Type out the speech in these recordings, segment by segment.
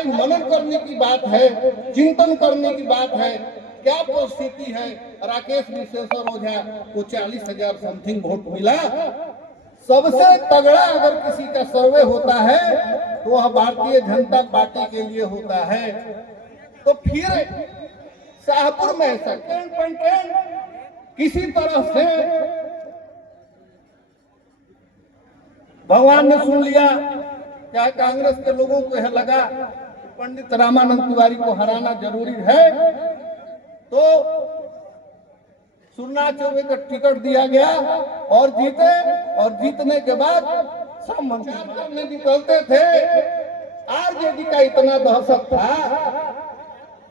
भाई मनन करने की बात है, चिंतन करने की बात है। क्या परिस्थिति है? राकेश विशेश्वर ओझा को 40,000 समथिंग वोट मिला। सबसे तगड़ा अगर किसी का सर्वे होता है तो वह भारतीय जनता पार्टी के लिए होता है। तो फिर शाहपुर में ऐसा किसी तरह से भगवान ने सुन लिया। क्या कांग्रेस के लोगों को यह लगा कि पंडित रामानंद तिवारी को हराना जरूरी है, तो सुरनाथ चौबे का टिकट दिया गया और जीते। और जीतने के बाद सब मंत्री करने निकलते थे। आरजेडी का इतना दहशत था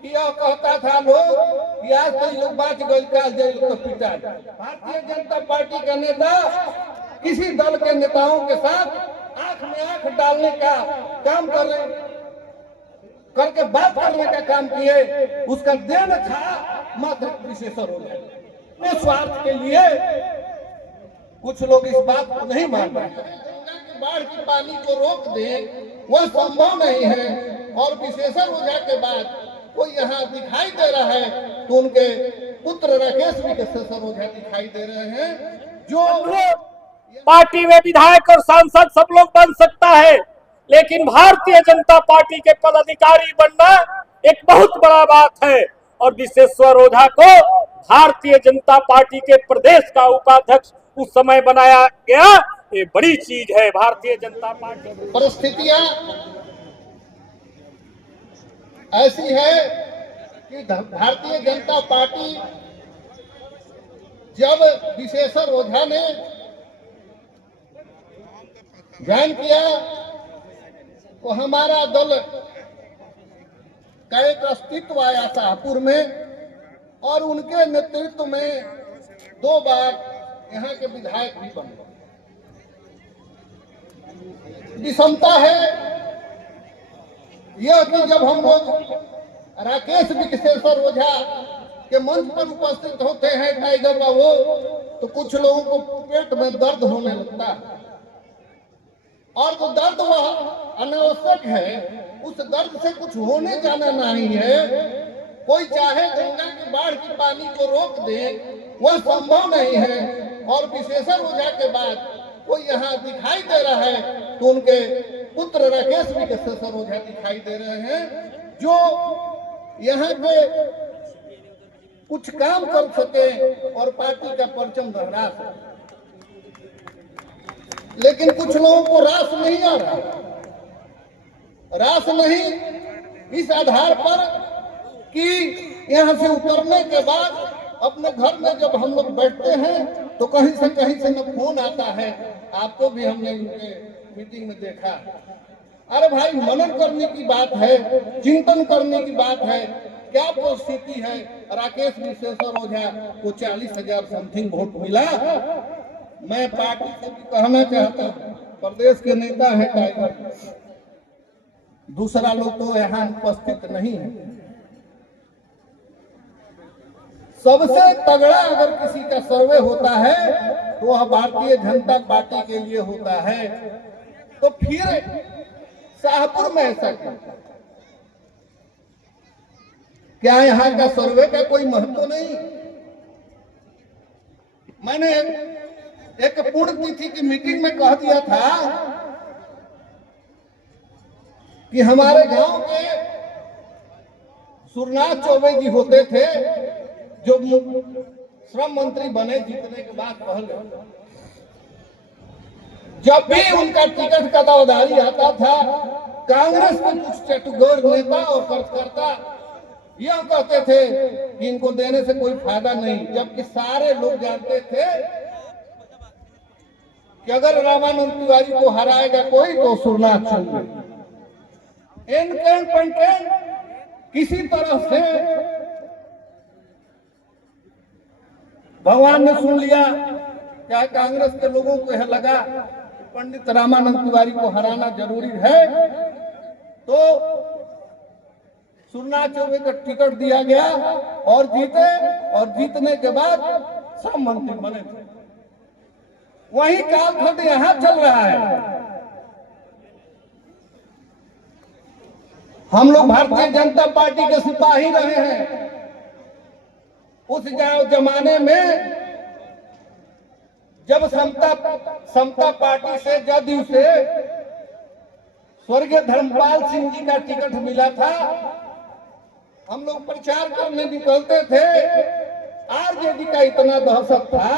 कि यह कहता था लोग कि आज तो लोग बात गई, काल जेल तो पिटा। भारतीय जनता पार्टी का नेता किसी दल के नेताओं के साथ आंख में आंख डालने का काम करके बात करने का काम किए। उसका देन था मात्र विशेषर हो जाए। अपने स्वार्थ के लिए कुछ लोग इस बात को नहीं मान रहे। बाढ़ की पानी को रोक दे वह संभव नहीं है। और विशेषर ओझा के बाद कोई यहाँ दिखाई दे रहा है तो उनके पुत्र राकेश विशेषर ओझा दिखाई दे रहे हैं। जो पार्टी में विधायक और सांसद सब लोग बन सकता है, लेकिन भारतीय जनता पार्टी के पदाधिकारी बनना एक बहुत बड़ा बात है। और विशेश्वर ओझा को भारतीय जनता पार्टी के प्रदेश का उपाध्यक्ष उस समय बनाया गया, ये बड़ी चीज है। भारतीय जनता पार्टी परिस्थितियां ऐसी है कि भारतीय जनता पार्टी जब विशेषर ओझा ने ज्वाइन किया तो हमारा दल का एक अस्तित्व आया शाहपुर में। और उनके नेतृत्व में 2 बार यहाँ के विधायक भी बने। विषमता है यह कि जब हम लोग राकेश विशेश्वर ओझा के मंच पर उपस्थित होते हैं टाइगर बाबू, तो कुछ लोगों को पेट में दर्द होने लगता है। और जो दर्द वह अनावश्यक है, उस दर्द से कुछ होने जाना नहीं है। कोई चाहे गंगा की बाढ़ की पानी को रोक दे वह संभव नहीं है। और विशेषर ओझा के बाद कोई यहाँ दिखाई दे रहा है तो उनके पुत्र राकेश विशेषर ओझा दिखाई दे रहे हैं, जो यहाँ पे कुछ काम कर सके और पार्टी का परचम लहरा सके। लेकिन कुछ लोगों को रास नहीं आ रहा। रास नहीं इस आधार पर कि यहाँ से उतरने के बाद अपने घर में जब हम लोग बैठते हैं तो कहीं से न फोन आता है। आपको भी हमने उनके मीटिंग में देखा। अरे भाई मनन करने की बात है, चिंतन करने की बात है। क्या परिस्थिति है? राकेश विशेश्वर ओझा को 40,000 समथिंग वोट मिला। मैं पार्टी से भी कहना चाहता हूँ, प्रदेश के नेता है टाइगर, दूसरा लोग तो यहाँ उपस्थित नहीं है। सबसे तगड़ा अगर किसी का सर्वे होता है तो वह भारतीय जनता पार्टी के लिए होता है। तो फिर शाहपुर में ऐसा क्या यहाँ का सर्वे का कोई महत्व नहीं? मैंने एक पुण्यतिथि की मीटिंग में कह दिया था कि हमारे गांव के सुरनाथ चौबे जी होते थे जो श्रम मंत्री बने जीतने के बाद पहले। जब भी उनका टिकट का दावेदारी आता था, कांग्रेस के कुछ चटुगोर नेता और कार्यकर्ता यह कहते थे कि इनको देने से कोई फायदा नहीं, जबकि सारे लोग जानते थे कि अगर रामानंद तिवारी को हराएगा कोई तो सुरनाथ चौबे। किसी तरह से भगवान ने सुन लिया। क्या कांग्रेस के लोगों को यह लगा कि पंडित रामानंद तिवारी को हराना जरूरी है, तो सुरनाथ चौबे का टिकट दिया गया और जीते। और जीतने के बाद सब मंत्री बने थे। वही कालखंड यहाँ चल रहा है। हम लोग भारतीय जनता पार्टी के सिपाही रहे हैं। उस जमाने में जब समता पार्टी से जदयू से स्वर्गीय धर्मपाल सिंह जी का टिकट मिला था, हम लोग प्रचार करने निकलते थे। आरजेडी का इतना दहशत था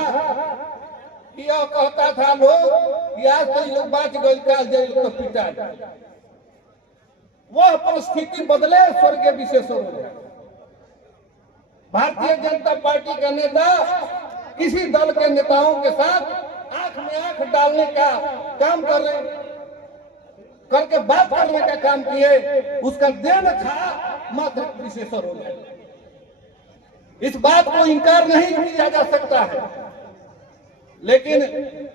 कि यह कहता था लोग कि आज तो लोग बात गई, काल जेल तो पिटा जाए। वह परिस्थिति बदले स्वर्गीय विशेश्वर ओझा। भारतीय जनता पार्टी का नेता किसी दल के नेताओं के साथ आंख में आंख डालने का काम करके बात करने का काम किए, उसका देन था मात्र विशेश्वर ओझा। इस बात को इनकार नहीं किया जा सकता है, लेकिन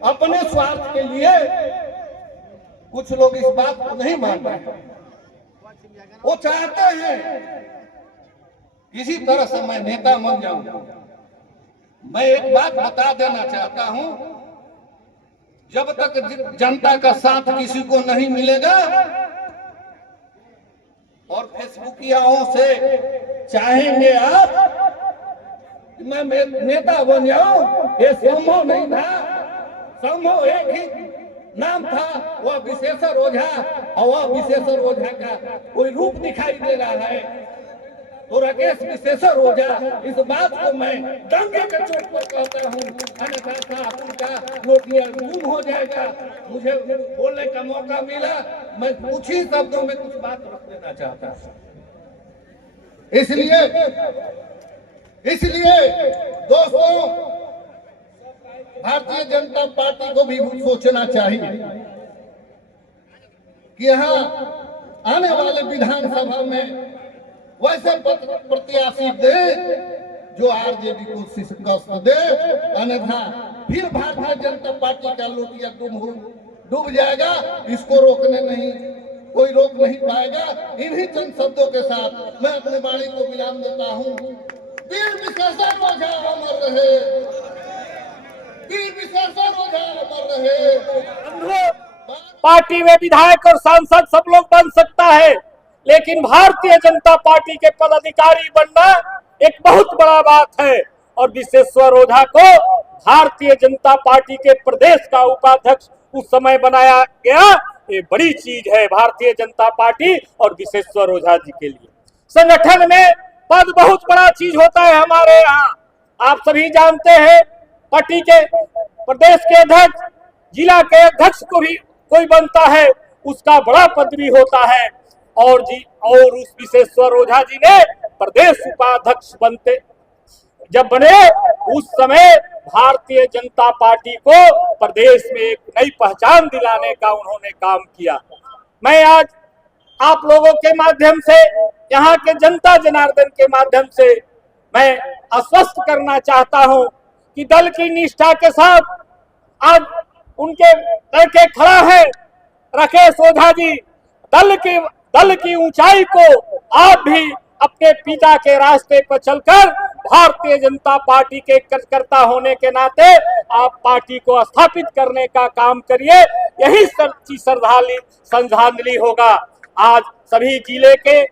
अपने स्वार्थ के लिए कुछ लोग इस बात को नहीं मान रहे। वो चाहते हैं किसी तरह से मैं नेता बन जाऊं। मैं एक बात बता देना चाहता हूं, जब तक जनता का साथ किसी को नहीं मिलेगा और फेसबुकियाओं से चाहेंगे आप कि मैं नेता बन जाऊं, ये संभव नहीं था। संभव एक ही नाम था, वह विशेश्वर ओझा, और वह विशेश्वर ओझा का कोई रूप दिखाई दे रहा है तो राकेश विशेश्वर ओझा। इस बात को मैं दंगे के चोट पर कहता हूँ, अन्यथा उनका नोटिया गुम हो जाएगा। मुझे बोलने का मौका मिला, मैं कुछ ही शब्दों में कुछ बात रख देना चाहता हूँ। इसलिए दोस्तों, भारतीय जनता पार्टी को भी सोचना चाहिए कि यहाँ आने वाले विधानसभा में वैसे प्रत्याशी दे जो आरजेडी को शिकस्त दे, अन्यथा फिर भारतीय जनता पार्टी का लोटिया डूब जाएगा। इसको रोकने नहीं कोई रोक नहीं पाएगा। इन्हीं चंद शब्दों के साथ मैं अपने वाणी को विराम देता हूँ। वीर विशेश्वर ओझा अमर रहे, वीर विशेश्वर ओझा अमर रहे। पार्टी में विधायक और सांसद सब लोग बन सकता है, लेकिन भारतीय जनता पार्टी के पदाधिकारी बनना एक बहुत बड़ा बात है। और विशेश्वर ओझा को भारतीय जनता पार्टी के प्रदेश का उपाध्यक्ष उस समय बनाया गया, ये बड़ी चीज है भारतीय जनता पार्टी और विशेश्वर ओझा जी के लिए। संगठन में पद बहुत बड़ा चीज होता है हमारे यहाँ, आप सभी जानते हैं। पार्टी के प्रदेश के अध्यक्ष, जिला के अध्यक्ष को भी कोई बनता है, उसका बड़ा पद भी होता है। और उस विशेश्वर ओझा जी ने प्रदेश उपाध्यक्ष जब बने, उस समय भारतीय जनता पार्टी को प्रदेश में एक नई पहचान दिलाने का उन्होंने काम किया। मैं आज आप लोगों के माध्यम से, यहाँ के जनता जनार्दन के माध्यम से मैं आश्वस्त करना चाहता हूँ कि दल की निष्ठा के साथ आज उनके लड़के खड़ा है राकेश ओझा जी। दल की ऊंचाई को आप भी अपने पिता के रास्ते पर चलकर भारतीय जनता पार्टी के कार्यकर्ता होने के नाते आप पार्टी को स्थापित करने का काम करिए। यही सच्ची श्रद्धांजलि होगा। आज सभी जिले के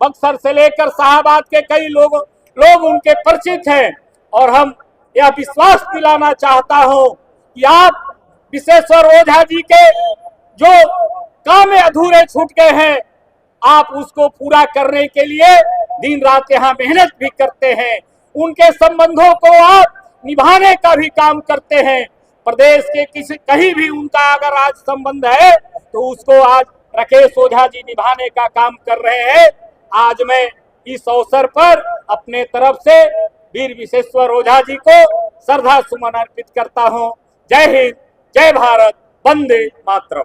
बक्सर से लेकर शाहबाद के कई लोग उनके परिचित हैं, और हम यह विश्वास दिलाना चाहता हूं कि आप विशेश्वर ओझा जी के जो काम अधूरे छूट गए हैं, आप उसको पूरा करने के लिए दिन रात यहाँ मेहनत भी करते हैं। उनके संबंधों को आप निभाने का भी काम करते हैं। प्रदेश के कहीं भी उनका अगर आज संबंध है तो उसको आज राकेश ओझा जी निभाने का काम कर रहे हैं। आज मैं इस अवसर पर अपने तरफ से वीर विशेश्वर ओझा जी को श्रद्धा सुमन अर्पित करता हूं। जय हिंद, जय भारत, वंदे मातरम।